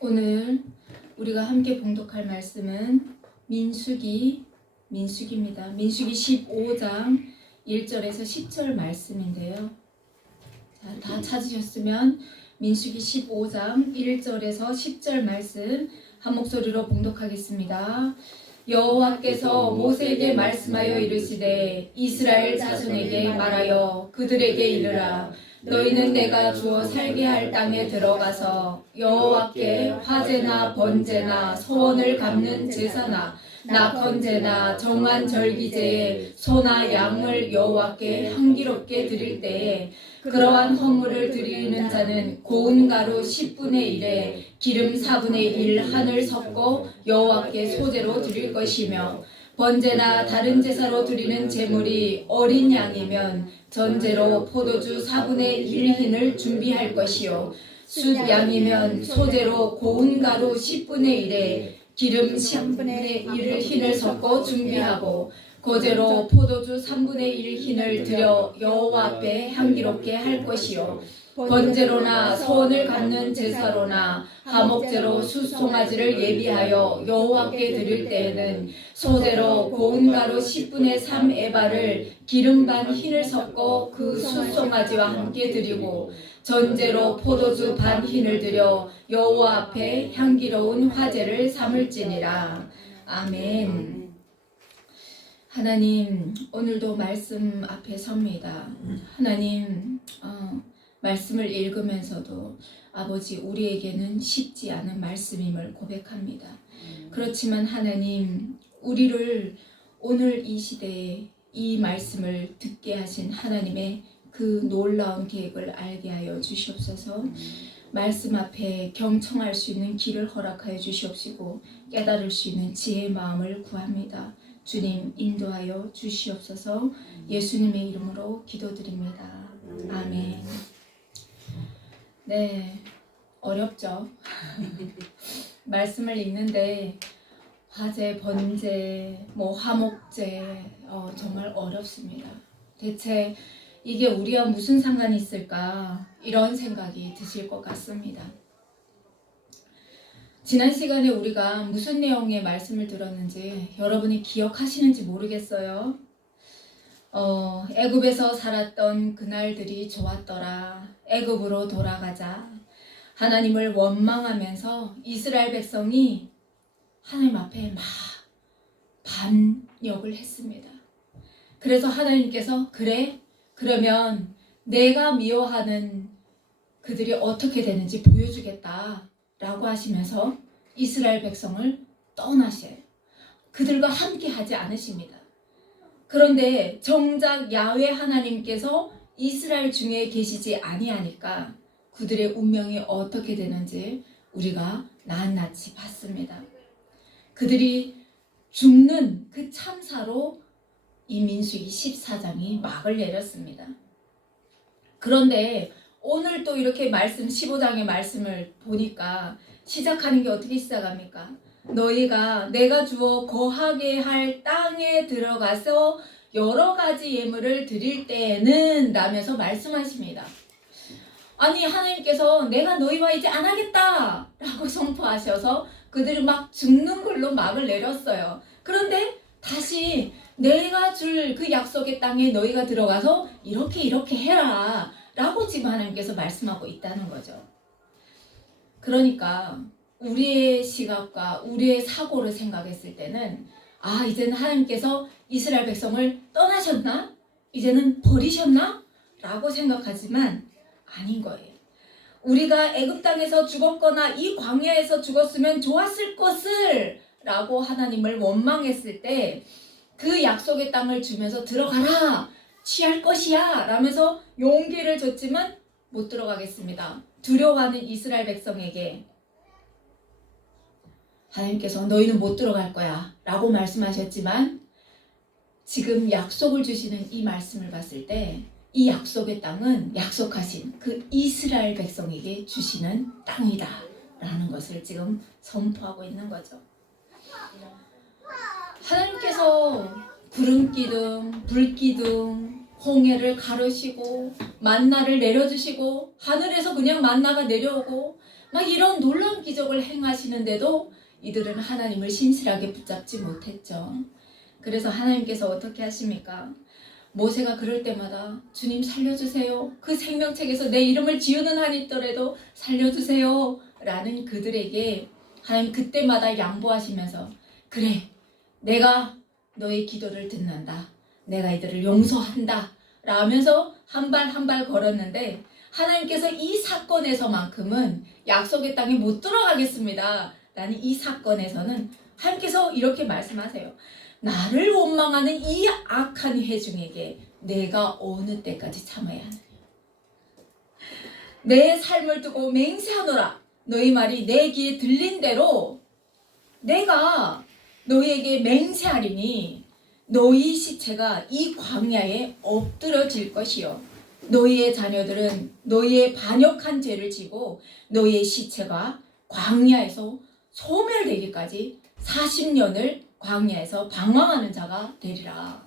오늘 우리가 함께 봉독할 말씀은 민수기입니다. 민수기 15장 1절에서 10절 말씀인데요. 자, 다 찾으셨으면 민수기 15장 1절에서 10절 말씀 한 목소리로 봉독하겠습니다. 여호와께서 모세에게 말씀하여 이르시되 이스라엘 자손에게 말하여 그들에게 이르라. 너희는 내가 주어 살게 할 땅에 들어가서 여호와께 화제나 번제나 소원을 갚는 제사나 낙헌제나 정한 절기제에 소나 양을 여호와께 향기롭게 드릴 때에 그러한 헌물을 드리는 자는 고운 가루 10분의 1에 기름 4분의 1 한을 섞어 여호와께 소제로 드릴 것이며 번제나 다른 제사로 드리는 제물이 어린 양이면 전제로 포도주 4분의 1 흰을 준비할 것이요 숫양이면 소제로 고운 가루 10분의 1에 기름 10분의 1 흰을 섞어 준비하고 거제로 포도주 3분의 1 흰을 들여 여호와 앞에 향기롭게 할 것이요 번제로나 소원을 갚는 제사로나 화목제로 숫송아지를 예비하여 여호와께 드릴 때에는 소제로 고운 가루 10분의 3 에바를 기름 반 흰을 섞어 그 숫송아지와 함께 드리고 전제로 포도주 반 흰을 들여 여호와 앞에 향기로운 화제를 삼을지니라. 아멘. 하나님, 오늘도 말씀 앞에 섭니다. 하나님, 말씀을 읽으면서도 아버지, 우리에게는 쉽지 않은 말씀임을 고백합니다. 그렇지만 하나님, 우리를 오늘 이 시대에 이 말씀을 듣게 하신 하나님의 그 놀라운 계획을 알게 하여 주시옵소서. 말씀 앞에 경청할 수 있는 길을 허락하여 주시옵시고 깨달을 수 있는 지혜의 마음을 구합니다. 주님, 인도하여 주시옵소서. 예수님의 이름으로 기도드립니다. 아멘. 네, 어렵죠. 말씀을 읽는데 화제, 번제, 화목제 정말 어렵습니다. 대체 이게 우리와 무슨 상관이 있을까? 이런 생각이 드실 것 같습니다. 지난 시간에 우리가 무슨 내용의 말씀을 들었는지 여러분이 기억하시는지 모르겠어요. 애굽에서 살았던 그날들이 좋았더라. 애굽으로 돌아가자. 하나님을 원망하면서 이스라엘 백성이 하나님 앞에 막 반역을 했습니다. 그래서 하나님께서 그래? 그러면 내가 미워하는 그들이 어떻게 되는지 보여주겠다 라고 하시면서 이스라엘 백성을 떠나셔요. 그들과 함께 하지 않으십니다. 그런데 정작 야훼 하나님께서 이스라엘 중에 계시지 아니하니까 그들의 운명이 어떻게 되는지 우리가 낱낱이 봤습니다. 그들이 죽는 그 참사로 이 민수기 14장이 막을 내렸습니다. 그런데 오늘 또 이렇게 말씀 15장의 말씀을 보니까 시작하는 게 어떻게 시작합니까? 너희가 내가 주어 거하게 할 땅에 들어가서 여러 가지 예물을 드릴 때에는 라면서 말씀하십니다. 아니, 하나님께서 내가 너희와 이제 안 하겠다 라고 선포하셔서 그들이 막 죽는 걸로 막을 내렸어요. 그런데 다시 내가 줄 그 약속의 땅에 너희가 들어가서 이렇게 해라 라고 지금 하나님께서 말씀하고 있다는 거죠. 그러니까 우리의 시각과 우리의 사고를 생각했을 때는 이제는 하나님께서 이스라엘 백성을 떠나셨나? 이제는 버리셨나? 라고 생각하지만 아닌 거예요. 우리가 애굽 땅에서 죽었거나 이 광야에서 죽었으면 좋았을 것을 라고 하나님을 원망했을 때 그 약속의 땅을 주면서 들어가라, 취할 것이야 라면서 용기를 줬지만 못 들어가겠습니다. 두려워하는 이스라엘 백성에게 하나님께서 너희는 못 들어갈 거야 라고 말씀하셨지만 지금 약속을 주시는 이 말씀을 봤을 때 이 약속의 땅은 약속하신 그 이스라엘 백성에게 주시는 땅이다 라는 것을 지금 선포하고 있는 거죠. 하나님께서 구름기둥, 불기둥, 홍해를 가르시고 만나를 내려주시고 하늘에서 그냥 만나가 내려오고 막 이런 놀라운 기적을 행하시는데도 이들은 하나님을 신실하게 붙잡지 못했죠. 그래서 하나님께서 어떻게 하십니까? 모세가 그럴 때마다 주님 살려주세요. 그 생명책에서 내 이름을 지우는 한이 있더라도 살려주세요. 라는 그들에게 하나님 그때마다 양보하시면서 그래 내가 너의 기도를 듣는다. 내가 이들을 용서한다. 라면서 한 발 한 발 걸었는데 하나님께서 이 사건에서만큼은 약속의 땅에 못 들어가겠습니다. 라는 이 사건에서는 하나님께서 이렇게 말씀하세요. 나를 원망하는 이 악한 회중에게 내가 어느 때까지 참아야 하느냐. 내 삶을 두고 맹세하노라. 너희 말이 내 귀에 들린 대로 내가 너희에게 맹세하리니 너희 시체가 이 광야에 엎드려질 것이요 너희의 자녀들은 너희의 반역한 죄를 지고 너희의 시체가 광야에서 소멸되기까지 40년을 광야에서 방황하는 자가 되리라.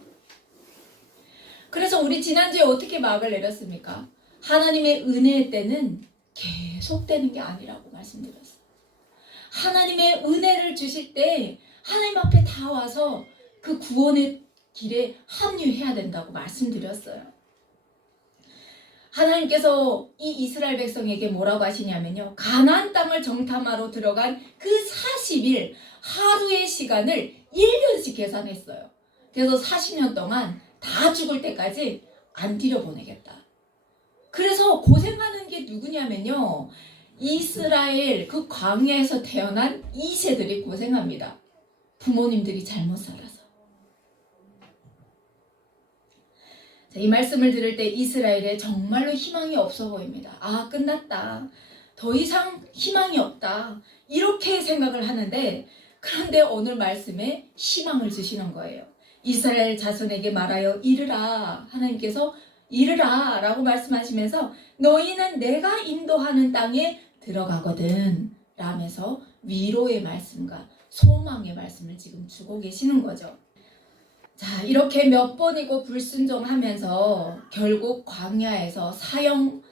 그래서 우리 지난주에 어떻게 막을 내렸습니까? 하나님의 은혜의 때는 계속되는 게 아니라고 말씀드렸어요. 하나님의 은혜를 주실 때 하나님 앞에 다 와서 그 구원의 길에 합류해야 된다고 말씀드렸어요. 하나님께서 이 이스라엘 백성에게 뭐라고 하시냐면요. 가나안 땅을 정탐하러 들어간 그 40일 하루의 시간을 1년씩 계산했어요. 그래서 40년 동안 다 죽을 때까지 안 들여보내겠다. 그래서 고생하는 게 누구냐면요. 이스라엘 그 광야에서 태어난 2세들이 고생합니다. 부모님들이 잘못 살아서. 자, 이 말씀을 들을 때 이스라엘에 정말로 희망이 없어 보입니다. 아, 끝났다. 더 이상 희망이 없다. 이렇게 생각을 하는데 그런데 오늘 말씀에 희망을 주시는 거예요. 이스라엘 자손에게 말하여 이르라. 하나님께서 이르라 라고 말씀하시면서 너희는 내가 인도하는 땅에 들어가거든 라면서 위로의 말씀과 소망의 말씀을 지금 주고 계시는 거죠. 자, 이렇게 몇 번이고 불순종하면서 결국 광야에서 사형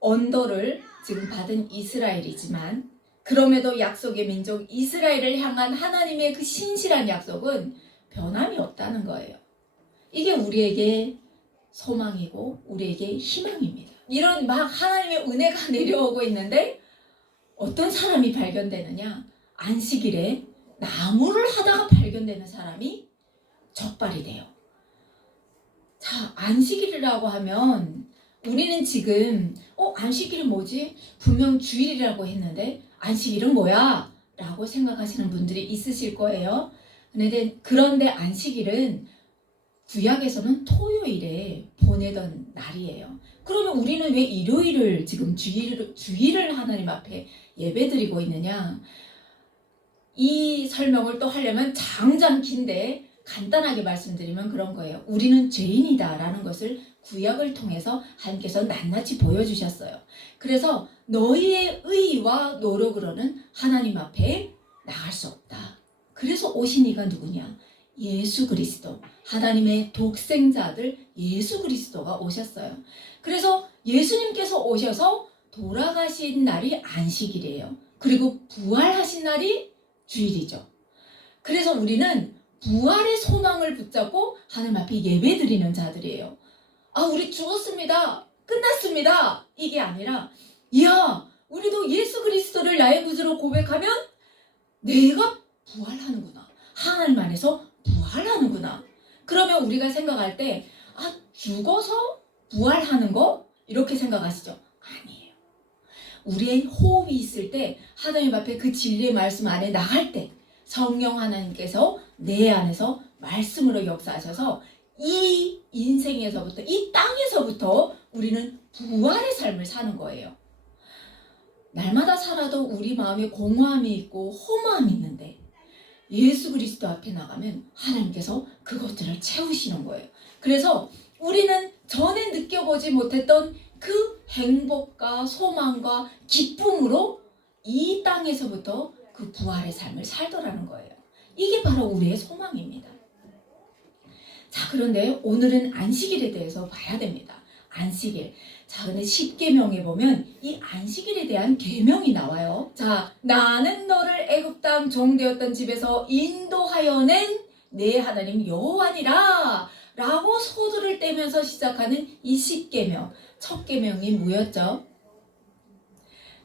언도를 지금 받은 이스라엘이지만 그럼에도 약속의 민족 이스라엘을 향한 하나님의 그 신실한 약속은 변함이 없다는 거예요. 이게 우리에게 소망이고 우리에게 희망입니다. 이런 막 하나님의 은혜가 내려오고 있는데 어떤 사람이 발견되느냐? 안식일에 나무를 하다가 발견되는 사람이 적발이 돼요. 자, 안식일이라고 하면 우리는 지금 안식일이 뭐지? 분명 주일이라고 했는데 안식일은 뭐야? 라고 생각하시는 분들이 있으실 거예요. 그런데 안식일은 구약에서는 토요일에 보내던 날이에요. 그러면 우리는 왜 일요일을 지금 주일을 하나님 앞에 예배드리고 있느냐? 이 설명을 또 하려면 장장 긴데 간단하게 말씀드리면 그런 거예요. 우리는 죄인이다 라는 것을 구약을 통해서 하나님께서 낱낱이 보여주셨어요. 그래서 너희의 의와 노력으로는 하나님 앞에 나갈 수 없다. 그래서 오신 이가 누구냐? 예수 그리스도, 하나님의 독생자 아들 예수 그리스도가 오셨어요. 그래서 예수님께서 오셔서 돌아가신 날이 안식일이에요. 그리고 부활하신 날이 주일이죠. 그래서 우리는 부활의 소망을 붙잡고 하나님 앞에 예배드리는 자들이에요. 아, 우리 죽었습니다. 끝났습니다. 이게 아니라 이야, 우리도 예수 그리스도를 나의 구주로 고백하면 내가 부활하는구나. 하나님 안에서 부활하는구나. 그러면 우리가 생각할 때 아, 죽어서 부활하는 거? 이렇게 생각하시죠? 아니에요. 우리의 호흡이 있을 때 하나님 앞에 그 진리의 말씀 안에 나갈 때 성령 하나님께서 내 안에서 말씀으로 역사하셔서 이 인생에서부터 이 땅에서부터 우리는 부활의 삶을 사는 거예요. 날마다 살아도 우리 마음에 공허함이 있고 허무함이 있는데 예수 그리스도 앞에 나가면 하나님께서 그것들을 채우시는 거예요. 그래서 우리는 전에 느껴보지 못했던 그 행복과 소망과 기쁨으로 이 땅에서부터 그 부활의 삶을 살더라는 거예요. 이게 바로 우리의 소망입니다. 자, 그런데 오늘은 안식일에 대해서 봐야 됩니다. 안식일. 자, 근데 10계명에 보면 이 안식일에 대한 계명이 나와요. 자, 나는 너를 애굽 땅 종되었던 집에서 인도하여 낸 내 하나님 여호와니라 라고 소두를 떼면서 시작하는 이 10계명. 첫 계명이 뭐였죠?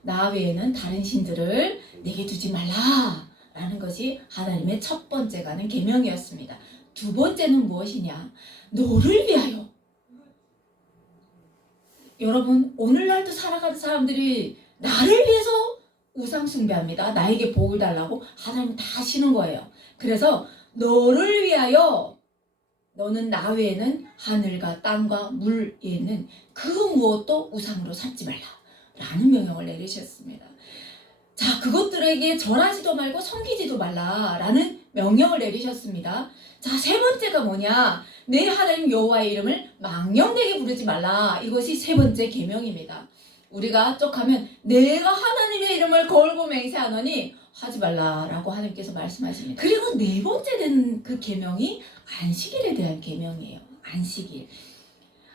나 외에는 다른 신들을 내게 두지 말라 라는 것이 하나님의 첫 번째 가는 계명이었습니다. 두 번째는 무엇이냐? 너를 위하여. 여러분, 오늘날도 살아가는 사람들이 나를 위해서 우상 숭배합니다. 나에게 복을 달라고 하나님 다 하시는 거예요. 그래서 너를 위하여 너는 나 외에는 하늘과 땅과 물 외에는 그 무엇도 우상으로 삼지 말라 라는 명령을 내리셨습니다. 자, 그것들에게 절하지도 말고 섬기지도 말라 라는 명령을 내리셨습니다. 자, 세 번째가 뭐냐? 내 하나님 여호와의 이름을 망령되게 부르지 말라. 이것이 세 번째 계명입니다. 우리가 쪽하면 내가 하나님의 이름을 걸고 맹세하노니 하지 말라라고 하나님께서 말씀하십니다. 그리고 네 번째 되는 그 계명이 안식일에 대한 계명이에요. 안식일.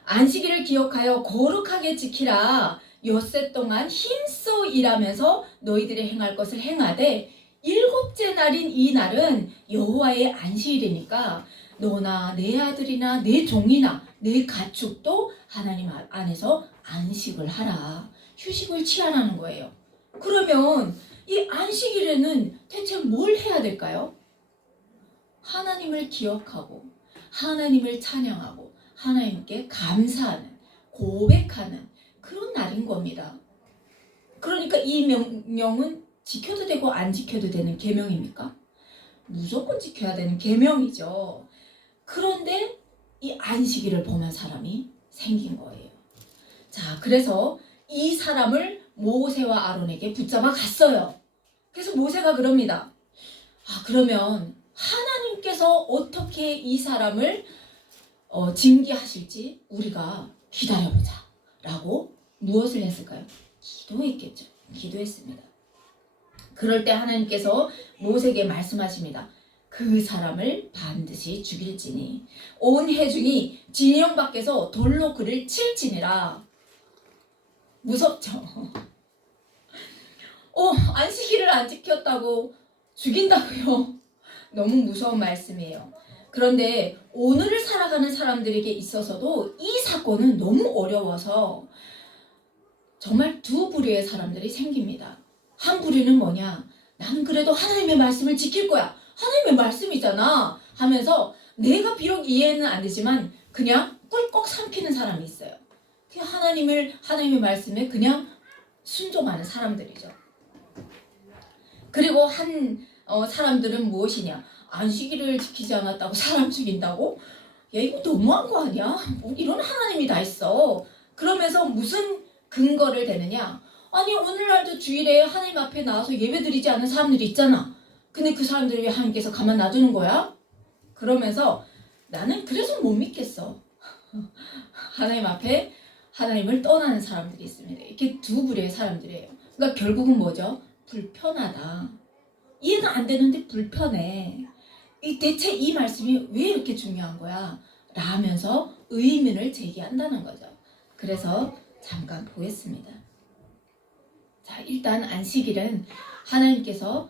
안식일을 기억하여 거룩하게 지키라. 엿새 동안 힘써 일하면서 너희들이 행할 것을 행하되 일곱째 날인 이 날은 여호와의 안식일이니까 너나 내 아들이나 내 종이나 내 가축도 하나님 안에서 안식을 하라. 휴식을 취하라는 거예요. 그러면 이 안식일에는 대체 뭘 해야 될까요? 하나님을 기억하고 하나님을 찬양하고 하나님께 감사하는, 고백하는 그런 날인 겁니다. 그러니까 이 명령은 지켜도 되고 안 지켜도 되는 계명입니까? 무조건 지켜야 되는 계명이죠. 그런데 이 안식일을 범한 사람이 생긴 거예요. 자, 그래서 이 사람을 모세와 아론에게 붙잡아 갔어요. 그래서 모세가 그럽니다. 아, 그러면 하나님께서 어떻게 이 사람을 징계하실지 우리가 기다려보자 라고 무엇을 했을까요? 기도했겠죠. 기도했습니다. 그럴 때 하나님께서 모세에게 말씀하십니다. 그 사람을 반드시 죽일지니 온 회중이 진영 밖에서 돌로 그를 칠지니라. 무섭죠? 안식일을 안 지켰다고 죽인다고요? 너무 무서운 말씀이에요. 그런데 오늘을 살아가는 사람들에게 있어서도 이 사건은 너무 어려워서 정말 두 부류의 사람들이 생깁니다. 한 부류는 뭐냐? 나는 그래도 하나님의 말씀을 지킬 거야. 하나님의 말씀이잖아 하면서 내가 비록 이해는 안 되지만 그냥 꿀꺽 삼키는 사람이 있어요. 그냥 하나님의 말씀에 그냥 순종하는 사람들이죠. 그리고 사람들은 무엇이냐? 안식일을 지키지 않았다고 사람 죽인다고? 야, 이거 너무한 거 아니야? 이런 하나님이 다 있어. 그러면서 무슨 근거를 대느냐? 아니, 오늘날도 주일에 하나님 앞에 나와서 예배드리지 않는 사람들이 있잖아. 근데 그 사람들을 왜 하나님께서 가만 놔두는 거야? 그러면서 나는 그래서 못 믿겠어. 하나님 앞에 하나님을 떠나는 사람들이 있습니다. 이렇게 두 부류의 사람들이에요. 그러니까 결국은 뭐죠? 불편하다. 이해가 안 되는데 불편해. 대체 이 말씀이 왜 이렇게 중요한 거야? 라면서 의문을 제기한다는 거죠. 그래서 잠깐 보겠습니다. 자, 일단 안식일은 하나님께서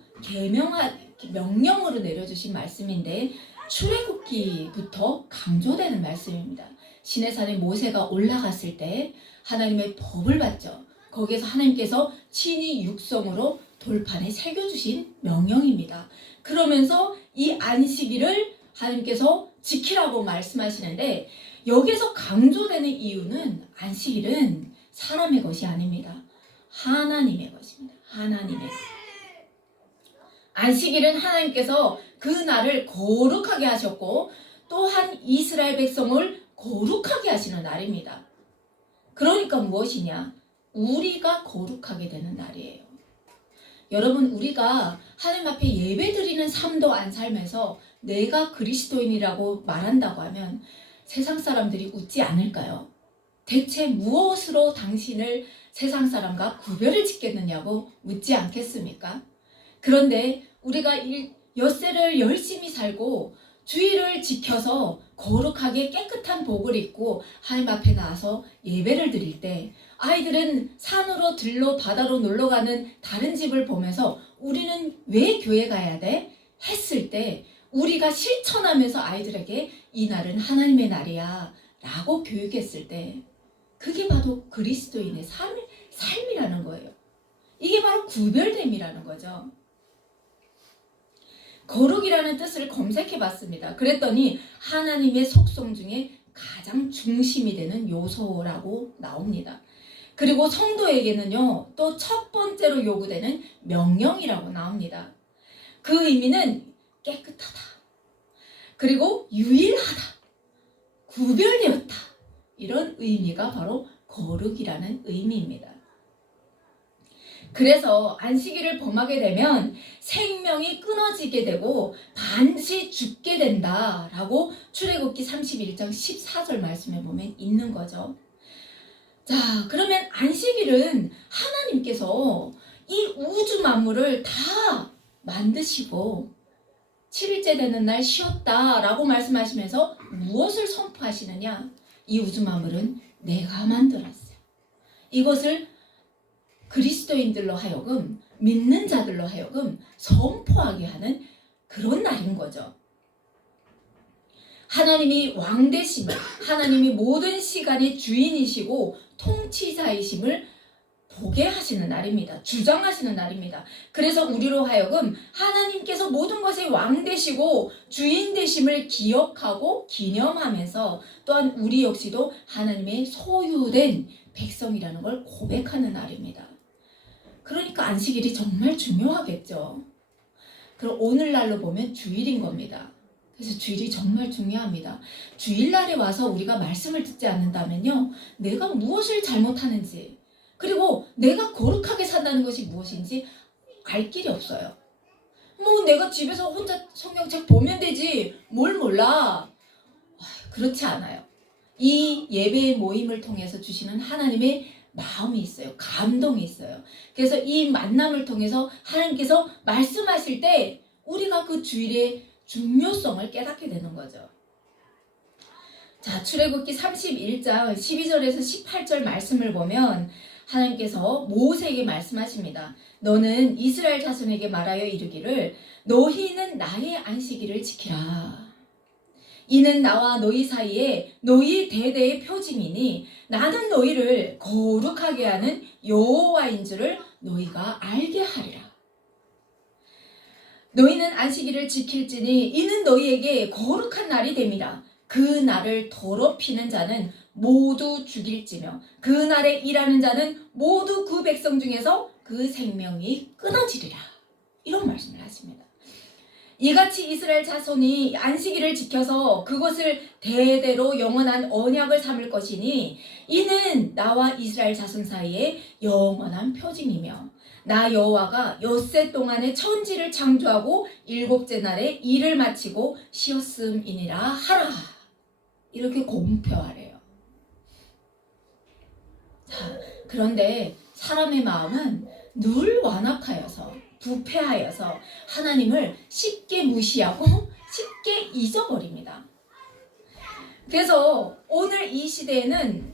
명령으로 내려주신 말씀인데 출애굽기부터 강조되는 말씀입니다. 시내산에 모세가 올라갔을 때 하나님의 법을 받죠. 거기에서 하나님께서 친히 육성으로 돌판에 새겨주신 명령입니다. 그러면서 이 안식일을 하나님께서 지키라고 말씀하시는데 여기서 강조되는 이유는 안식일은 사람의 것이 아닙니다. 하나님의 것입니다. 하나님의 것. 안식일은 하나님께서 그 날을 거룩하게 하셨고 또한 이스라엘 백성을 거룩하게 하시는 날입니다. 그러니까 무엇이냐? 우리가 거룩하게 되는 날이에요. 여러분, 우리가 하나님 앞에 예배드리는 삶도 안 살면서 내가 그리스도인이라고 말한다고 하면 세상 사람들이 웃지 않을까요? 대체 무엇으로 당신을 세상 사람과 구별을 짓겠느냐고 묻지 않겠습니까? 그런데 우리가 엿새를 열심히 살고 주의를 지켜서 거룩하게 깨끗한 복을 입고 하나님 앞에 나와서 예배를 드릴 때 아이들은 산으로 들로 바다로 놀러 가는 다른 집을 보면서 우리는 왜 교회 가야 돼? 했을 때 우리가 실천하면서 아이들에게 이 날은 하나님의 날이야 라고 교육했을 때 그게 바로 그리스도인의 삶이라는 거예요. 이게 바로 구별됨이라는 거죠. 거룩이라는 뜻을 검색해 봤습니다. 그랬더니 하나님의 속성 중에 가장 중심이 되는 요소라고 나옵니다. 그리고 성도에게는요, 또 첫 번째로 요구되는 명령이라고 나옵니다. 그 의미는 깨끗하다. 그리고 유일하다. 구별되었다. 이런 의미가 바로 거룩이라는 의미입니다. 그래서 안식일을 범하게 되면 생명이 끊어지게 되고 반드시 죽게 된다라고 출애굽기 31장 14절 말씀에 보면 있는 거죠. 자, 그러면 안식일은 하나님께서 이 우주 만물을 다 만드시고 7일째 되는 날 쉬었다라고 말씀하시면서 무엇을 선포하시느냐? 이 우주 만물은 내가 만들었어요. 이것을 그리스도인들로 하여금 믿는 자들로 하여금 선포하게 하는 그런 날인 거죠. 하나님이 왕 되심을, 하나님이 모든 시간의 주인이시고 통치자이심을 보게 하시는 날입니다. 주장하시는 날입니다. 그래서 우리로 하여금 하나님께서 모든 것의 왕 되시고 주인 되심을 기억하고 기념하면서 또한 우리 역시도 하나님의 소유된 백성이라는 걸 고백하는 날입니다. 그러니까 안식일이 정말 중요하겠죠. 그럼 오늘날로 보면 주일인 겁니다. 그래서 주일이 정말 중요합니다. 주일날에 와서 우리가 말씀을 듣지 않는다면요, 내가 무엇을 잘못하는지, 그리고 내가 거룩하게 산다는 것이 무엇인지 알 길이 없어요. 뭐 내가 집에서 혼자 성경책 보면 되지 뭘 몰라. 그렇지 않아요. 이 예배의 모임을 통해서 주시는 하나님의 마음이 있어요. 감동이 있어요. 그래서 이 만남을 통해서 하나님께서 말씀하실 때 우리가 그 주일의 중요성을 깨닫게 되는 거죠. 자, 출애굽기 31장 12절에서 18절 말씀을 보면 하나님께서 모세에게 말씀하십니다. 너는 이스라엘 자손에게 말하여 이르기를 너희는 나의 안식일을 지키라. 이는 나와 너희 사이에 너희 대대의 표징이니 나는 너희를 거룩하게 하는 여호와인 줄을 너희가 알게 하리라. 너희는 안식일을 지킬지니 이는 너희에게 거룩한 날이 됨이라. 그 날을 더럽히는 자는 모두 죽일지며 그 날에 일하는 자는 모두 그 백성 중에서 그 생명이 끊어지리라. 이런 말씀을 하십니다. 이같이 이스라엘 자손이 안식일을 지켜서 그것을 대대로 영원한 언약을 삼을 것이니 이는 나와 이스라엘 자손 사이에 영원한 표징이며 나 여호와가 엿새 동안에 천지를 창조하고 일곱째 날에 일을 마치고 쉬었음이니라 하라. 이렇게 공표하래요. 자, 그런데 사람의 마음은 늘 완악하여서 부패하여서 하나님을 쉽게 무시하고 쉽게 잊어버립니다. 그래서 오늘 이 시대에는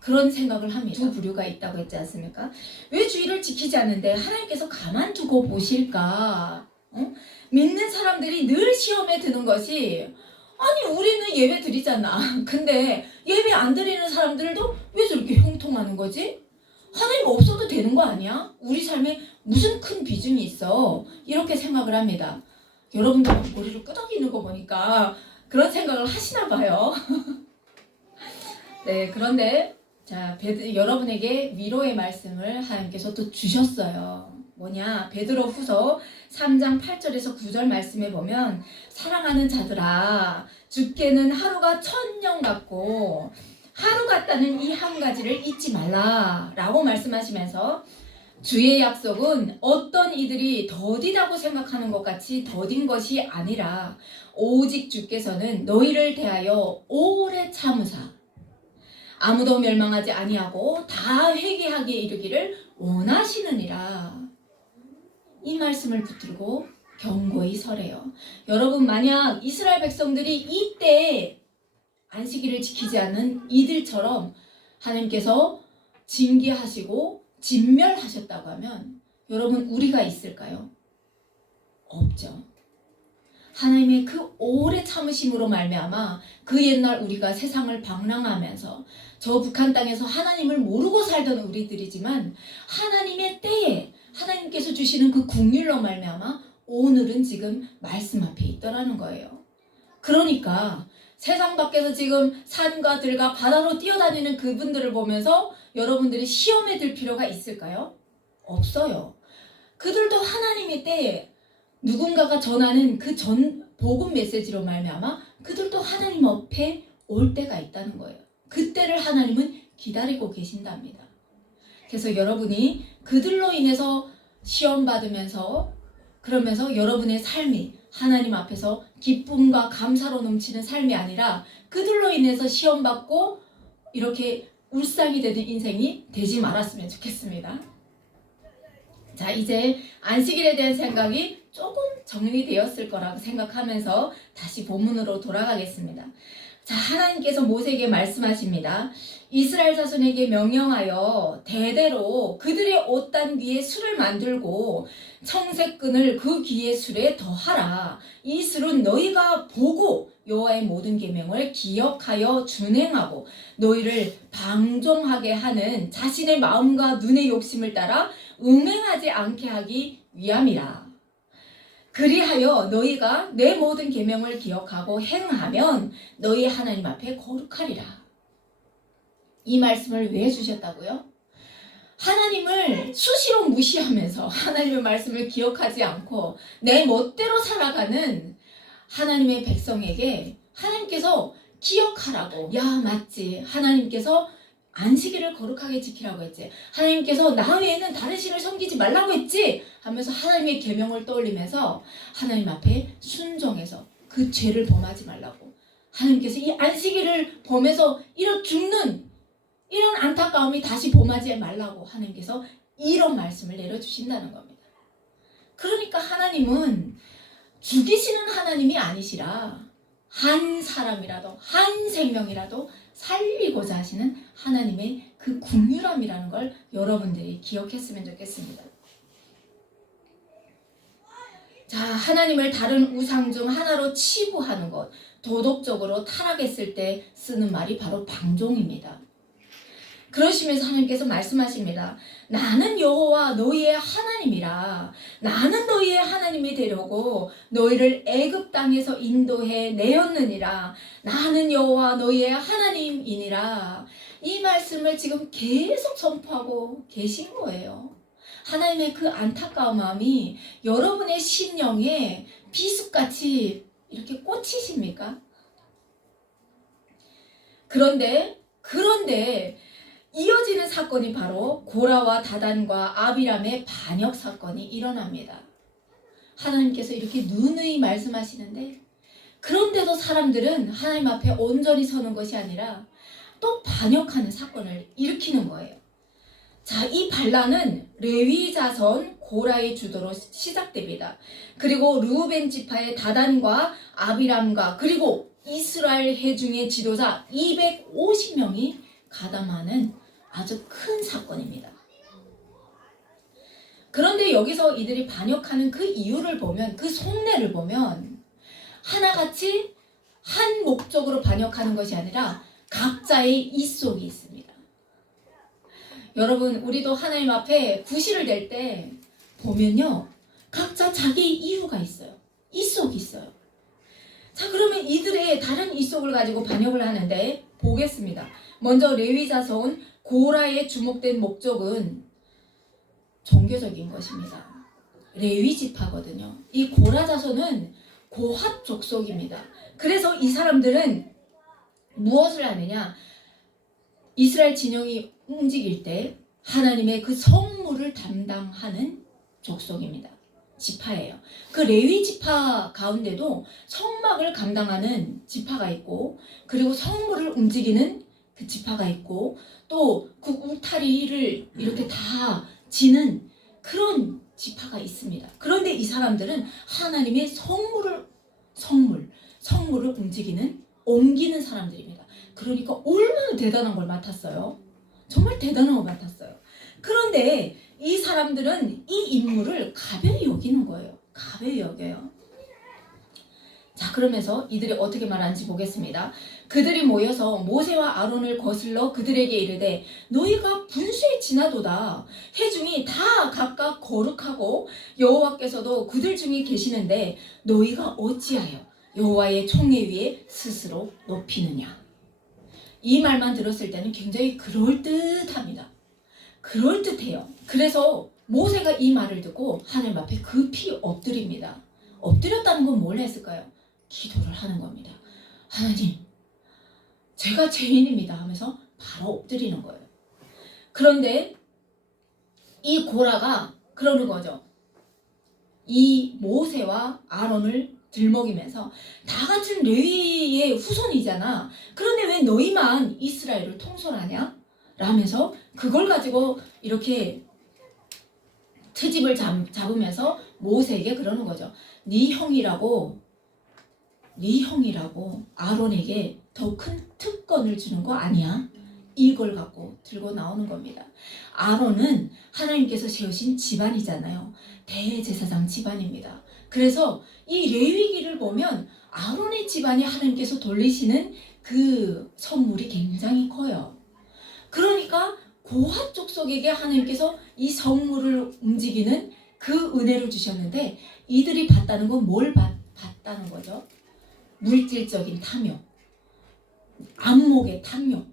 그런 생각을 합니다. 두 부류가 있다고 했지 않습니까? 왜 주일을 지키지 않는데 하나님께서 가만두고 보실까? 믿는 사람들이 늘 시험에 드는 것이 아니 우리는 예배 드리잖아. 근데 예배 안 드리는 사람들도 왜 저렇게 형통하는 거지? 하나님 없어도 되는 거 아니야? 우리 삶에 무슨 큰 비중이 있어? 이렇게 생각을 합니다. 여러분도 머리를 끄덕이는 거 보니까 그런 생각을 하시나 봐요. 네, 그런데 자, 여러분에게 위로의 말씀을 하나님께서 또 주셨어요. 뭐냐? 베드로 후서 3장 8절에서 9절 말씀에 보면 사랑하는 자들아 주께는 하루가 1000년 같고 하루 같다는 이 한 가지를 잊지 말라 라고 말씀하시면서 주의 약속은 어떤 이들이 더디다고 생각하는 것 같이 더딘 것이 아니라 오직 주께서는 너희를 대하여 오래 참으사 아무도 멸망하지 아니하고 다 회개하게 이르기를 원하시느니라. 이 말씀을 붙들고 경고의 설이에요. 여러분, 만약 이스라엘 백성들이 이때 안식일을 지키지 않는 이들처럼 하나님께서 징계하시고 진멸하셨다고 하면 여러분, 우리가 있을까요? 없죠. 하나님의 그 오래 참으심으로 말미암아 그 옛날 우리가 세상을 방랑하면서 저 북한 땅에서 하나님을 모르고 살던 우리들이지만 하나님의 때에 하나님께서 주시는 그 국률로 말미암아 오늘은 지금 말씀 앞에 있더라는 거예요. 그러니까 세상 밖에서 지금 산과 들과 바다로 뛰어다니는 그분들을 보면서 여러분들이 시험에 들 필요가 있을까요? 없어요. 그들도 하나님의 때에 누군가가 전하는 그 복음 메시지로 말미암아 그들도 하나님 앞에 올 때가 있다는 거예요. 그때를 하나님은 기다리고 계신답니다. 그래서 여러분이 그들로 인해서 시험 받으면서 그러면서 여러분의 삶이 하나님 앞에서 기쁨과 감사로 넘치는 삶이 아니라 그들로 인해서 시험 받고 이렇게 울상이 되는 인생이 되지 말았으면 좋겠습니다. 자, 이제 안식일에 대한 생각이 조금 정리되었을 거라고 생각하면서 다시 본문으로 돌아가겠습니다. 자, 하나님께서 모세에게 말씀하십니다. 이스라엘 자손에게 명령하여 대대로 그들의 옷단 위에 술을 만들고 청색끈을 그 귀의 술에 더하라. 이 술은 너희가 보고 여호와의 모든 계명을 기억하여 준행하고 너희를 방종하게 하는 자신의 마음과 눈의 욕심을 따라 음행하지 않게 하기 위함이라. 그리하여 너희가 내 모든 계명을 기억하고 행하면 너희 하나님 앞에 거룩하리라. 이 말씀을 왜 주셨다고요? 하나님을 수시로 무시하면서 하나님의 말씀을 기억하지 않고 내 멋대로 살아가는 하나님의 백성에게 하나님께서 기억하라고. 야, 맞지. 하나님께서 안식일을 거룩하게 지키라고 했지. 하나님께서 나 외에는 다른 신을 섬기지 말라고 했지. 하면서 하나님의 계명을 떠올리면서 하나님 앞에 순종해서 그 죄를 범하지 말라고. 하나님께서 이 안식일을 범해서 이런 죽는 이런 안타까움이 다시 범하지 말라고 하나님께서 이런 말씀을 내려주신다는 겁니다. 그러니까 하나님은 죽이시는 하나님이 아니시라 한 사람이라도 한 생명이라도 살리고자 하시는 하나님의 그 긍휼함이라는 걸 여러분들이 기억했으면 좋겠습니다. 자, 하나님을 다른 우상 중 하나로 치부하는 것, 도덕적으로 타락했을 때 쓰는 말이 바로 방종입니다. 그러시면서 하나님께서 말씀하십니다. 나는 여호와 너희의 하나님이라. 나는 너희의 하나님이 되려고 너희를 애굽 땅에서 인도해 내었느니라. 나는 여호와 너희의 하나님이니라. 이 말씀을 지금 계속 선포하고 계신 거예요. 하나님의 그 안타까운 마음이 여러분의 심령에 비숫같이 이렇게 꽂히십니까? 그런데 이어지는 사건이 바로 고라와 다단과 아비람의 반역 사건이 일어납니다. 하나님께서 이렇게 누누이 말씀하시는데 그런데도 사람들은 하나님 앞에 온전히 서는 것이 아니라 또 반역하는 사건을 일으키는 거예요. 자, 이 반란은 레위 자손 고라의 주도로 시작됩니다. 그리고 르우벤 지파의 다단과 아비람과 그리고 이스라엘 회중의 지도자 250명이 가담하는 아주 큰 사건입니다. 그런데 여기서 이들이 반역하는 그 이유를 보면, 그 속내를 보면 하나같이 한 목적으로 반역하는 것이 아니라 각자의 이속이 있습니다. 여러분, 우리도 하나님 앞에 구실을 댈 때 보면요, 각자 자기 이유가 있어요. 이속이 있어요. 자, 그러면 이들의 다른 이속을 가지고 반역을 하는데 보겠습니다. 먼저 레위 자손 고라에 주목된 목적은 종교적인 것입니다. 레위 지파거든요. 이 고라 자손은 고핫 족속입니다. 그래서 이 사람들은 무엇을 하느냐? 이스라엘 진영이 움직일 때 하나님의 그 성물을 담당하는 족속입니다. 지파예요. 그 레위 지파 가운데도 성막을 감당하는 지파가 있고, 그리고 성물을 움직이는 그 지파가 있고, 또 그 울타리를 이렇게 다 지는 그런 지파가 있습니다. 그런데 이 사람들은 하나님의 성물을 옮기는 사람들입니다. 그러니까 얼마나 대단한 걸 맡았어요. 정말 대단한 걸 맡았어요. 그런데 이 사람들은 이 임무를 가벼이 여기는 거예요. 가벼이 여겨요. 자, 그러면서 이들이 어떻게 말하는지 보겠습니다. 그들이 모여서 모세와 아론을 거슬러 그들에게 이르되 너희가 분수에 지나도다. 회중이 다 각각 거룩하고 여호와께서도 그들 중에 계시는데 너희가 어찌하여 여호와의 총회 위에 스스로 높이느냐. 이 말만 들었을 때는 굉장히 그럴듯합니다. 그럴듯해요. 그래서 모세가 이 말을 듣고 하나님 앞에 급히 엎드립니다. 엎드렸다는 건 뭘 했을까요? 기도를 하는 겁니다. 하나님, 제가 죄인입니다 하면서 바로 엎드리는 거예요. 그런데 이 고라가 그러는 거죠. 이 모세와 아론을 들먹이면서 다 같은 레위의 후손이잖아. 그런데 왜 너희만 이스라엘을 통솔하냐? 라면서 그걸 가지고 이렇게 트집을 잡으면서 모세에게 그러는 거죠. 네 형이라고 아론에게 더 큰 특권을 주는 거 아니야? 이걸 갖고 들고 나오는 겁니다. 아론은 하나님께서 세우신 집안이잖아요. 대제사장 집안입니다. 그래서 이 레위기를 보면 아론의 집안이 하나님께서 돌리시는 그 선물이 굉장히 커요. 그러니까 고핫 족속에게 하나님께서 이 성물을 움직이는 그 은혜를 주셨는데 이들이 받다는 건 뭘 받다는 거죠? 물질적인 탐욕, 안목의 탐욕,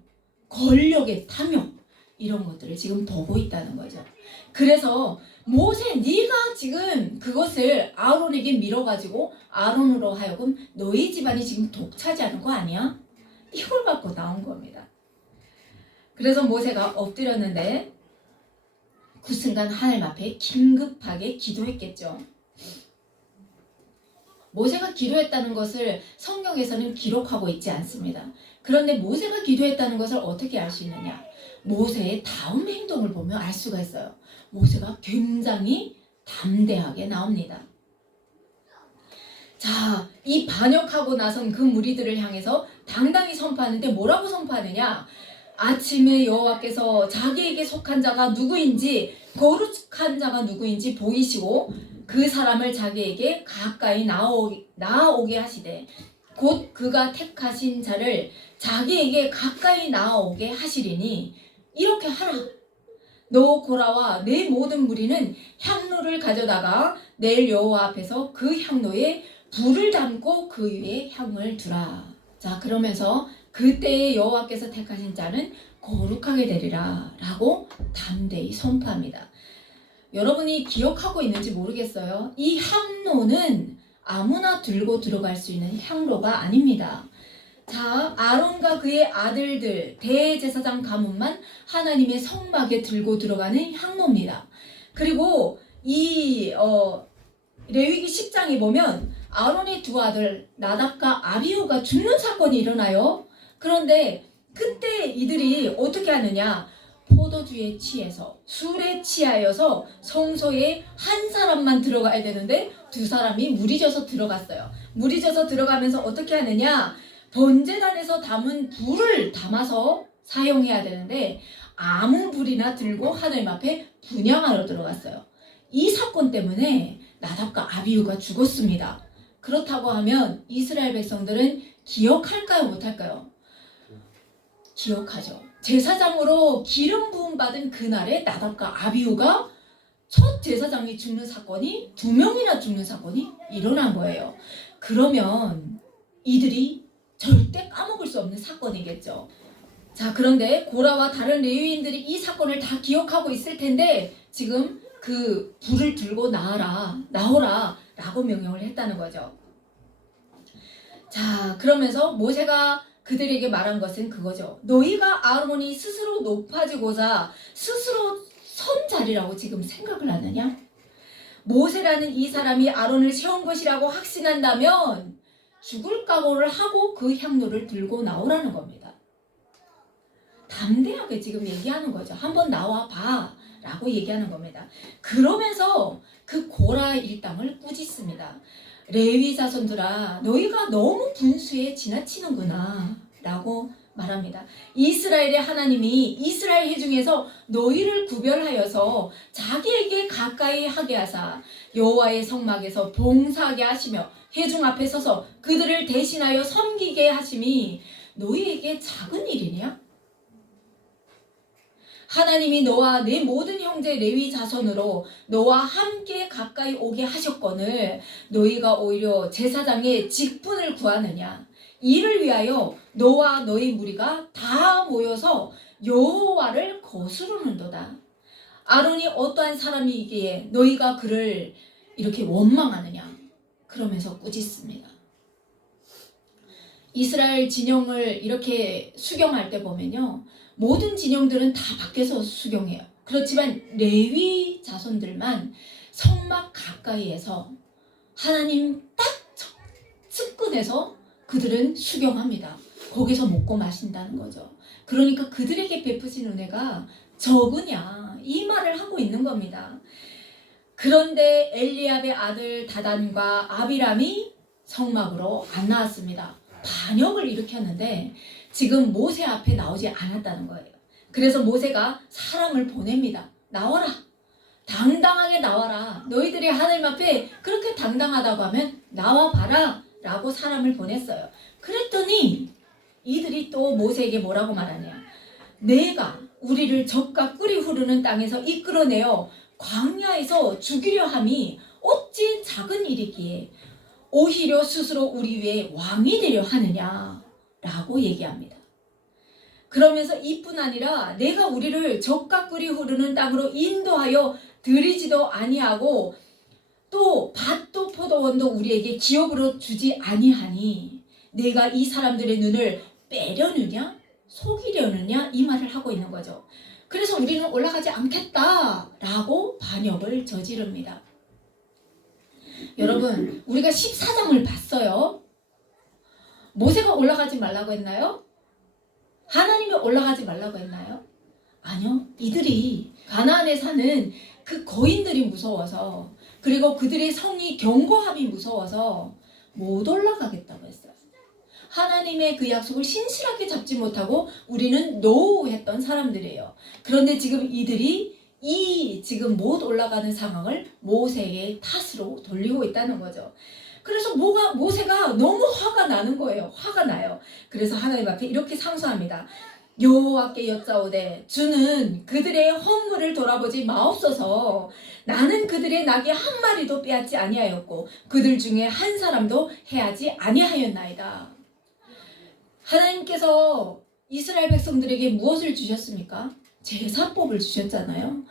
권력의 탐욕, 이런 것들을 지금 보고 있다는 거죠. 그래서 모세, 네가 지금 그것을 아론에게 밀어가지고 아론으로 하여금 너희 집안이 지금 독차지하는 거 아니야? 이걸 갖고 나온 겁니다. 그래서 모세가 엎드렸는데 그 순간 하나님 앞에 긴급하게 기도했겠죠. 모세가 기도했다는 것을 성경에서는 기록하고 있지 않습니다. 그런데 모세가 기도했다는 것을 어떻게 알 수 있느냐? 모세의 다음 행동을 보면 알 수가 있어요. 모세가 굉장히 담대하게 나옵니다. 자, 이 반역하고 나선 그 무리들을 향해서 당당히 선포하는데 뭐라고 선포하느냐? 아침에 여호와께서 자기에게 속한 자가 누구인지, 거룩한 자가 누구인지 보이시고 그 사람을 자기에게 가까이 나아오게 하시되 곧 그가 택하신 자를 자기에게 가까이 나아오게 하시리니 이렇게 하라. 너 고라와 내 모든 무리는 향로를 가져다가 내일 여호와 앞에서 그 향로에 불을 담고 그 위에 향을 두라. 자, 그러면서 그때에 여호와께서 택하신 자는 거룩하게 되리라 라고 담대히 선포합니다. 여러분이 기억하고 있는지 모르겠어요. 이 향로는 아무나 들고 들어갈 수 있는 향로가 아닙니다. 자, 아론과 그의 아들들 대제사장 가문만 하나님의 성막에 들고 들어가는 향로입니다. 그리고 이 레위기 10장에 보면 아론의 두 아들 나답과 아비후가 죽는 사건이 일어나요. 그런데 그때 이들이 어떻게 하느냐? 포도주에 취해서 술에 취하여서 성소에 한 사람만 들어가야 되는데 두 사람이 무리져서 들어갔어요. 무리져서 들어가면서 어떻게 하느냐? 번제단에서 담은 불을 담아서 사용해야 되는데 아무 불이나 들고 하나님 앞에 분향하러 들어갔어요. 이 사건 때문에 나답과 아비후가 죽었습니다. 그렇다고 하면 이스라엘 백성들은 기억할까요? 못할까요? 기억하죠. 제사장으로 기름 부음 받은 그날에 나답과 아비후가 첫 제사장이 죽는 사건이 2명이나 죽는 사건이 일어난 거예요. 그러면 이들이 절대 까먹을 수 없는 사건이겠죠. 자, 그런데 고라와 다른 레위인들이 이 사건을 다 기억하고 있을 텐데 지금 그 불을 들고 나오라 라고 명령을 했다는 거죠. 자, 그러면서 모세가 그들에게 말한 것은 그거죠. 너희가 아론이 스스로 높아지고자 스스로 선 자리라고 지금 생각을 하느냐? 모세라는 이 사람이 아론을 세운 것이라고 확신한다면 죽을 각오를 하고 그 향로를 들고 나오라는 겁니다. 담대하게 지금 얘기하는 거죠. 한번 나와 봐 라고 얘기하는 겁니다. 그러면서 유다 일당을 꾸짖습니다. 레위 자손들아, 너희가 너무 분수에 지나치는구나 라고 말합니다. 이스라엘의 하나님이 이스라엘 회중에서 너희를 구별하여서 자기에게 가까이 하게 하사 여호와의 성막에서 봉사하게 하시며 회중 앞에 서서 그들을 대신하여 섬기게 하심이 너희에게 작은 일이냐? 하나님이 너와 내 모든 형제 레위 자손으로 너와 함께 가까이 오게 하셨거늘 너희가 오히려 제사장의 직분을 구하느냐? 이를 위하여 너와 너희 무리가 다 모여서 여호와를 거스르는도다. 아론이 어떠한 사람이기에 너희가 그를 이렇게 원망하느냐? 그러면서 꾸짖습니다. 이스라엘 진영을 이렇게 수경할 때 보면요, 모든 진영들은 다 밖에서 수경해요. 그렇지만 레위 자손들만 성막 가까이에서 하나님 딱 측근에서 그들은 수경합니다. 거기서 먹고 마신다는 거죠. 그러니까 그들에게 베푸신 은혜가 적으냐, 이 말을 하고 있는 겁니다. 그런데 엘리압의 아들 다단과 아비람이 성막으로 안 나왔습니다. 반역을 일으켰는데 지금 모세 앞에 나오지 않았다는 거예요. 그래서 모세가 사람을 보냅니다. 나와라. 당당하게 나와라. 너희들이 하나님 앞에 그렇게 당당하다고 하면 나와봐라 라고 사람을 보냈어요. 그랬더니 이들이 또 모세에게 뭐라고 말하냐? 내가 우리를 적과 꿀이 흐르는 땅에서 이끌어내어 광야에서 죽이려 함이 어찌 작은 일이기에 오히려 스스로 우리 위에 왕이 되려 하느냐 라고 얘기합니다. 그러면서 이뿐 아니라 내가 우리를 적과 꿀이 흐르는 땅으로 인도하여 들이지도 아니하고 또 밭도 포도원도 우리에게 기업으로 주지 아니하니 내가 이 사람들의 눈을 빼려느냐 속이려느냐 이 말을 하고 있는 거죠. 그래서 우리는 올라가지 않겠다라고 반역을 저지릅니다. 여러분, 우리가 14장을 봤어요. 모세가 올라가지 말라고 했나요? 하나님이 올라가지 말라고 했나요? 아니요. 이들이 가나안에 사는 그 거인들이 무서워서, 그리고 그들의 성이 견고함이 무서워서 못 올라가겠다고 했어요. 하나님의 그 약속을 신실하게 잡지 못하고 우리는 노했던 사람들이에요. 그런데 지금 이들이 이 지금 못 올라가는 상황을 모세의 탓으로 돌리고 있다는 거죠. 그래서 모세가 너무 화가 나는 거예요. 화가 나요. 그래서 하나님 앞에 이렇게 상소합니다. 여호와께 여짜오되 주는 그들의 헌물을 돌아보지 마옵소서. 나는 그들의 낙이 한 마리도 빼앗지 아니하였고 그들 중에 한 사람도 해하지 아니하였나이다. 하나님께서 이스라엘 백성들에게 무엇을 주셨습니까? 제사법을 주셨잖아요.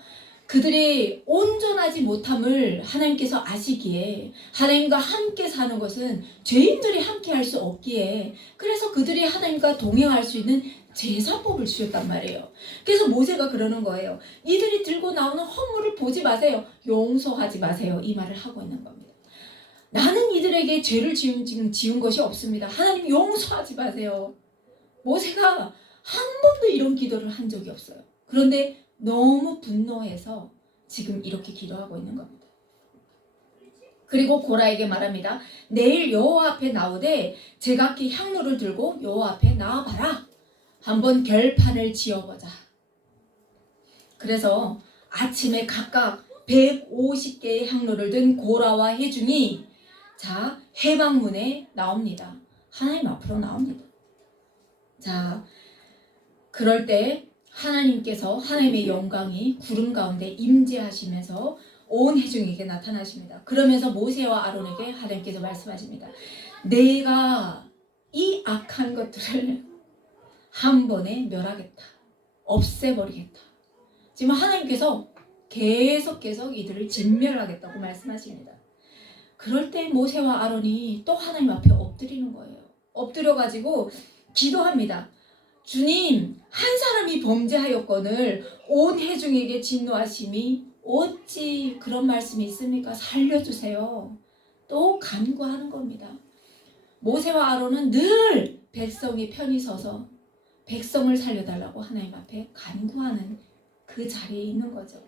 그들이 온전하지 못함을 하나님께서 아시기에 하나님과 함께 사는 것은 죄인들이 함께 할 수 없기에 그래서 그들이 하나님과 동행할 수 있는 제사법을 주셨단 말이에요. 그래서 모세가 그러는 거예요. 이들이 들고 나오는 헌물을 보지 마세요. 용서하지 마세요. 이 말을 하고 있는 겁니다. 나는 이들에게 죄를 지은 것이 없습니다. 하나님 용서하지 마세요. 모세가 한 번도 이런 기도를 한 적이 없어요. 그런데 너무 분노해서 지금 이렇게 기도하고 있는 겁니다. 그리고 고라에게 말합니다. 내일 여호와 앞에 나오되 제각기 향로를 들고 여호와 앞에 나와봐라. 한번 결판을 지어보자. 그래서 아침에 각각 150개의 향로를 든 고라와 회중이 자 해방문에 나옵니다. 하나님 앞으로 나옵니다. 자, 그럴 때 하나님께서 하나님의 영광이 구름 가운데 임재하시면서 온 회중에게 나타나십니다. 그러면서 모세와 아론에게 하나님께서 말씀하십니다. 내가 이 악한 것들을 한 번에 멸하겠다. 없애버리겠다. 지금 하나님께서 계속 이들을 진멸하겠다고 말씀하십니다. 그럴 때 모세와 아론이 또 하나님 앞에 엎드리는 거예요. 엎드려가지고 기도합니다. 주님, 한 사람이 범죄하였거늘 온 회중에게 진노하심이 어찌 그런 말씀이 있습니까? 살려주세요. 또 간구하는 겁니다. 모세와 아론은 늘 백성이 편히 서서 백성을 살려달라고 하나님 앞에 간구하는 그 자리에 있는 거죠.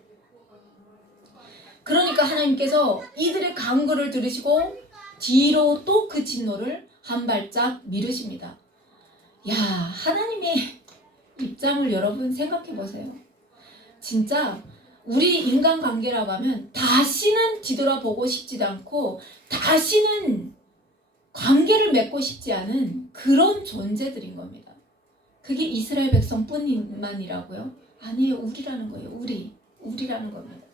그러니까 하나님께서 이들의 간구를 들으시고 뒤로 또 그 진노를 한 발짝 미루십니다. 야, 하나님의 입장을 여러분 생각해 보세요. 진짜 우리 인간관계라고 하면 다시는 뒤돌아보고 싶지도 않고 다시는 관계를 맺고 싶지 않은 그런 존재들인 겁니다. 그게 이스라엘 백성뿐만이라고요? 아니에요. 우리라는 거예요. 우리라는 겁니다.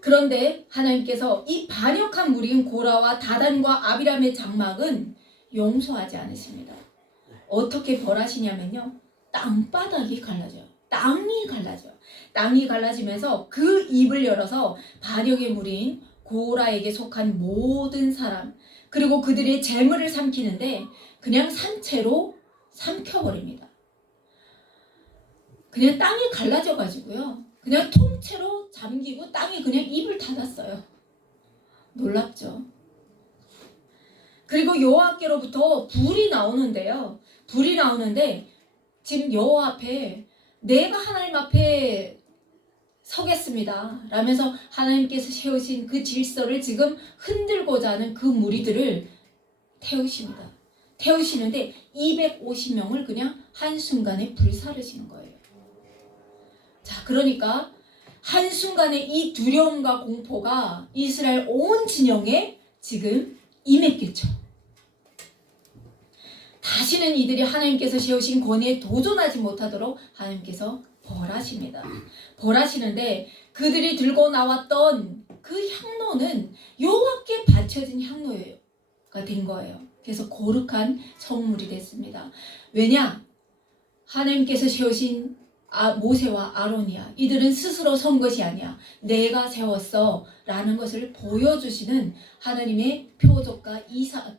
그런데 하나님께서 이 반역한 무리인 고라와 다단과 아비람의 장막은 용서하지 않으십니다. 어떻게 벌하시냐면요. 땅바닥이 갈라져요. 땅이 갈라져요. 땅이 갈라지면서 그 입을 열어서 반역의 무리인 고라에게 속한 모든 사람 그리고 그들의 재물을 삼키는데 그냥 산채로 삼켜버립니다. 그냥 땅이 갈라져 가지고요. 그냥 통째로 잠기고 땅이 그냥 입을 닫았어요. 놀랍죠? 그리고 여호와께로부터 불이 나오는데요. 불이 나오는데 지금 여호와 앞에 내가 하나님 앞에 서겠습니다 라면서 하나님께서 세우신 그 질서를 지금 흔들고자 하는 그 무리들을 태우십니다. 태우시는데 250명을 그냥 한순간에 불사르시는 거예요. 자, 그러니까 한순간에 이 두려움과 공포가 이스라엘 온 진영에 지금 임했겠죠. 다시는 이들이 하나님께서 세우신 권위에 도전하지 못하도록 하나님께서 벌하십니다. 벌하시는데 그들이 들고 나왔던 그 향로는 여호와께 바쳐진 향로가 된 거예요. 그래서 거룩한 성물이 됐습니다. 왜냐? 하나님께서 세우신 모세와 아론이야. 이들은 스스로 선 것이 아니야. 내가 세웠어 라는 것을 보여주시는 하나님의 표적과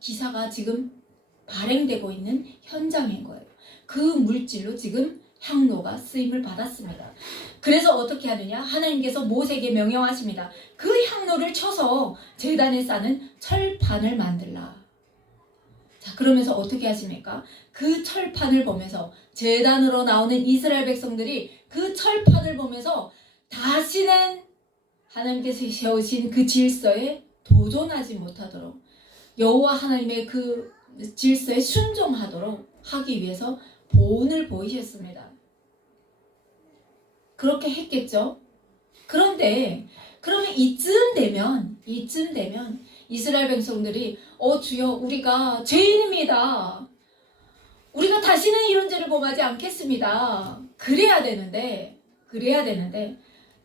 기사가 지금 발행되고 있는 현장인 거예요. 그 물질로 지금 향로가 쓰임을 받았습니다. 그래서 어떻게 하느냐? 하나님께서 모세에게 명령하십니다. 그 향로를 쳐서 제단에 싸는 철판을 만들라. 자, 그러면서 어떻게 하십니까? 그 철판을 보면서 제단으로 나오는 이스라엘 백성들이 그 철판을 보면서 다시는 하나님께서 세우신 그 질서에 도전하지 못하도록 여호와 하나님의 그 질서에 순종하도록 하기 위해서 본을 보이셨습니다. 그렇게 했겠죠. 그런데 그러면 이쯤 되면 이스라엘 백성들이 주여 우리가 죄인입니다. 우리가 다시는 이런 죄를 범하지 않겠습니다. 그래야 되는데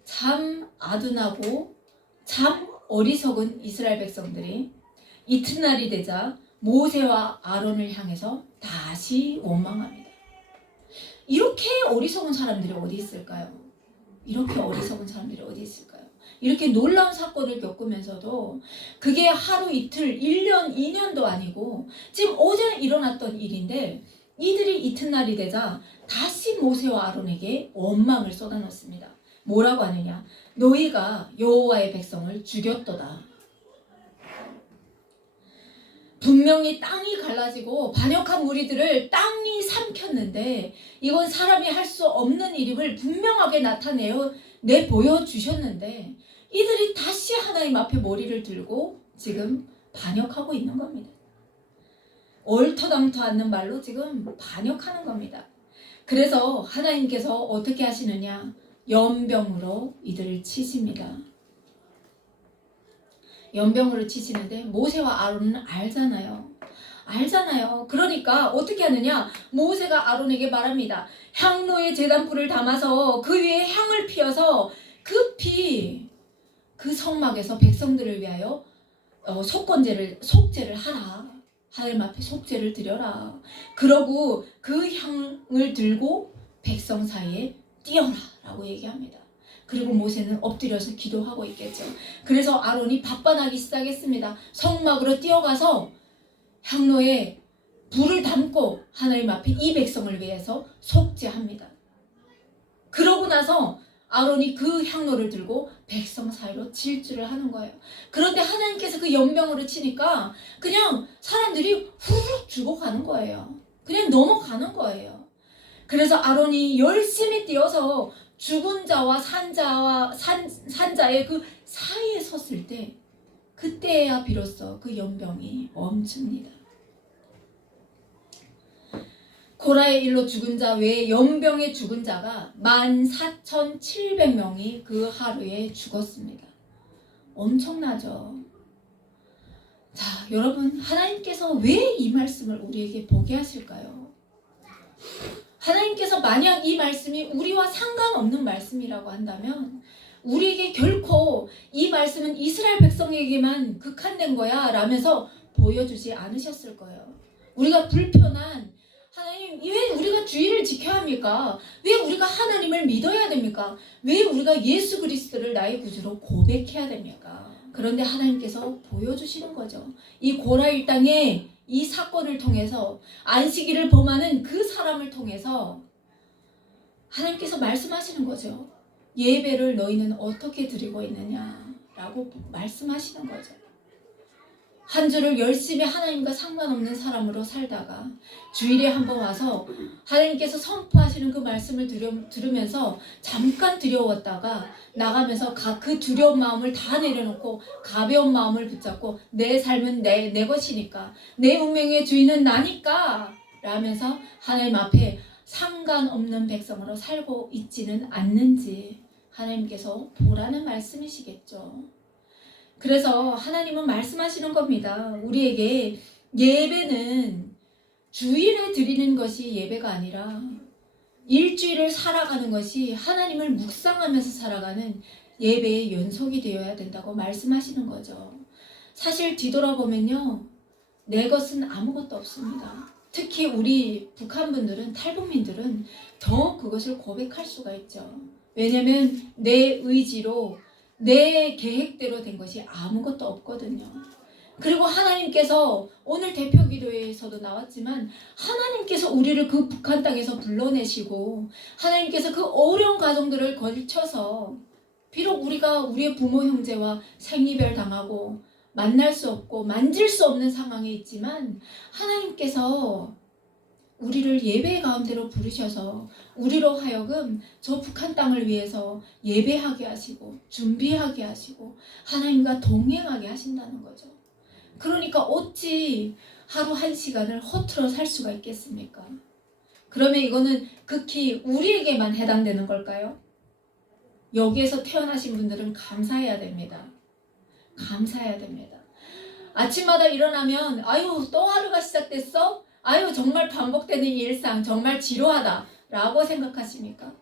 참 아둔하고 참 어리석은 이스라엘 백성들이 이튿날이 되자 모세와 아론을 향해서 다시 원망합니다. 이렇게 어리석은 사람들이 어디 있을까요? 이렇게 놀라운 사건을 겪으면서도 그게 하루 이틀, 1년, 2년도 아니고 지금 어제 일어났던 일인데 이들이 이튿날이 되자 다시 모세와 아론에게 원망을 쏟아놓습니다. 뭐라고 하느냐? 너희가 여호와의 백성을 죽였도다. 분명히 땅이 갈라지고 반역한 무리들을 땅이 삼켰는데 이건 사람이 할 수 없는 일임을 분명하게 보여주셨는데 이들이 다시 하나님 앞에 머리를 들고 지금 반역하고 있는 겁니다. 얼토당토 않는 말로 지금 반역하는 겁니다. 그래서 하나님께서 어떻게 하시느냐? 연병으로 이들을 치십니다. 연병으로 치시는데 모세와 아론은 알잖아요. 그러니까 어떻게 하느냐? 모세가 아론에게 말합니다. 향로에 제단불을 담아서 그 위에 향을 피워서 급히 그 성막에서 백성들을 위하여 속죄를 하라. 하나님 앞에 속죄를 드려라. 그러고 그 향을 들고 백성 사이에 띄어라 라고 얘기합니다. 그리고 모세는 엎드려서 기도하고 있겠죠. 그래서 아론이 바빠나기 시작했습니다. 성막으로 뛰어가서 향로에 불을 담고 하나님 앞에 이 백성을 위해서 속죄합니다. 그러고 나서 아론이 그 향로를 들고 백성 사이로 질주를 하는 거예요. 그런데 하나님께서 그 연병으로 치니까 그냥 사람들이 후루룩 죽어가는 거예요. 그냥 넘어가는 거예요. 그래서 아론이 열심히 뛰어서 죽은 자와 산자의 그 사이에 섰을 때 그때야 비로소 그 연병이 멈춥니다. 고라의 일로 죽은 자 외에 연병에 죽은 자가 14,700명이 그 하루에 죽었습니다. 엄청나죠. 자, 여러분, 하나님께서 왜 이 말씀을 우리에게 보게 하실까요? 하나님께서 만약 이 말씀이 우리와 상관없는 말씀이라고 한다면 우리에게 결코 이 말씀은 이스라엘 백성에게만 국한된 거야 라면서 보여주지 않으셨을 거예요. 우리가 불편한 하나님, 왜 우리가 주의를 지켜야 합니까? 왜 우리가 하나님을 믿어야 됩니까? 왜 우리가 예수 그리스도를 나의 구주로 고백해야 됩니까? 그런데 하나님께서 보여주시는 거죠. 이 고라 일당의 이 사건을 통해서 안식일을 범하는 그 사람을 통해서 하나님께서 말씀하시는 거죠. 예배를 너희는 어떻게 드리고 있느냐라고 말씀하시는 거죠. 한 주를 열심히 하나님과 상관없는 사람으로 살다가 주일에 한번 와서 하나님께서 선포하시는 그 말씀을 들으면서 잠깐 두려웠다가 나가면서 그 두려운 마음을 다 내려놓고 가벼운 마음을 붙잡고 내 삶은 내 것이니까 내 운명의 주인은 나니까 라면서 하나님 앞에 상관없는 백성으로 살고 있지는 않는지 하나님께서 보라는 말씀이시겠죠. 그래서 하나님은 말씀하시는 겁니다. 우리에게 예배는 주일에 드리는 것이 예배가 아니라 일주일을 살아가는 것이 하나님을 묵상하면서 살아가는 예배의 연속이 되어야 된다고 말씀하시는 거죠. 사실 뒤돌아보면요, 내 것은 아무것도 없습니다. 특히 우리 북한분들은, 탈북민들은 더 그것을 고백할 수가 있죠. 왜냐하면 내 의지로 내 계획대로 된 것이 아무것도 없거든요. 그리고 하나님께서 오늘 대표기도에서도 나왔지만 하나님께서 우리를 그 북한 땅에서 불러내시고 하나님께서 그 어려운 과정들을 걸쳐서 비록 우리가 우리의 부모 형제와 생이별 당하고 만날 수 없고 만질 수 없는 상황에 있지만 하나님께서 우리를 예배 가운데로 부르셔서 우리로 하여금 저 북한 땅을 위해서 예배하게 하시고 준비하게 하시고 하나님과 동행하게 하신다는 거죠. 그러니까 어찌 하루 한 시간을 허투루 살 수가 있겠습니까? 그러면 이거는 극히 우리에게만 해당되는 걸까요? 여기에서 태어나신 분들은 감사해야 됩니다. 감사해야 됩니다. 아침마다 일어나면 아유 또 하루가 시작됐어? 아유 정말 반복되는 일상 정말 지루하다 라고 생각하십니까?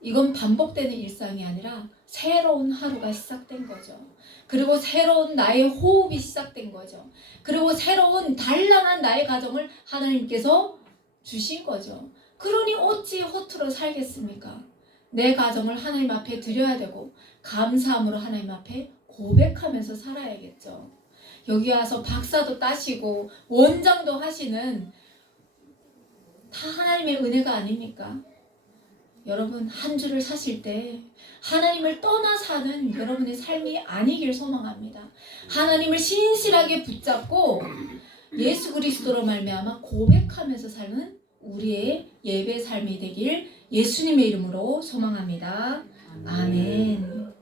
이건 반복되는 일상이 아니라 새로운 하루가 시작된 거죠. 그리고 새로운 나의 호흡이 시작된 거죠. 그리고 새로운 단란한 나의 가정을 하나님께서 주신 거죠. 그러니 어찌 허투루 살겠습니까? 내 가정을 하나님 앞에 드려야 되고 감사함으로 하나님 앞에 고백하면서 살아야겠죠. 여기 와서 박사도 따시고 원장도 하시는 다 하나님의 은혜가 아닙니까? 여러분 한 주를 사실 때 하나님을 떠나 사는 여러분의 삶이 아니길 소망합니다. 하나님을 신실하게 붙잡고 예수 그리스도로 말미암아 고백하면서 사는 우리의 예배 삶이 되길 예수님의 이름으로 소망합니다. 아멘.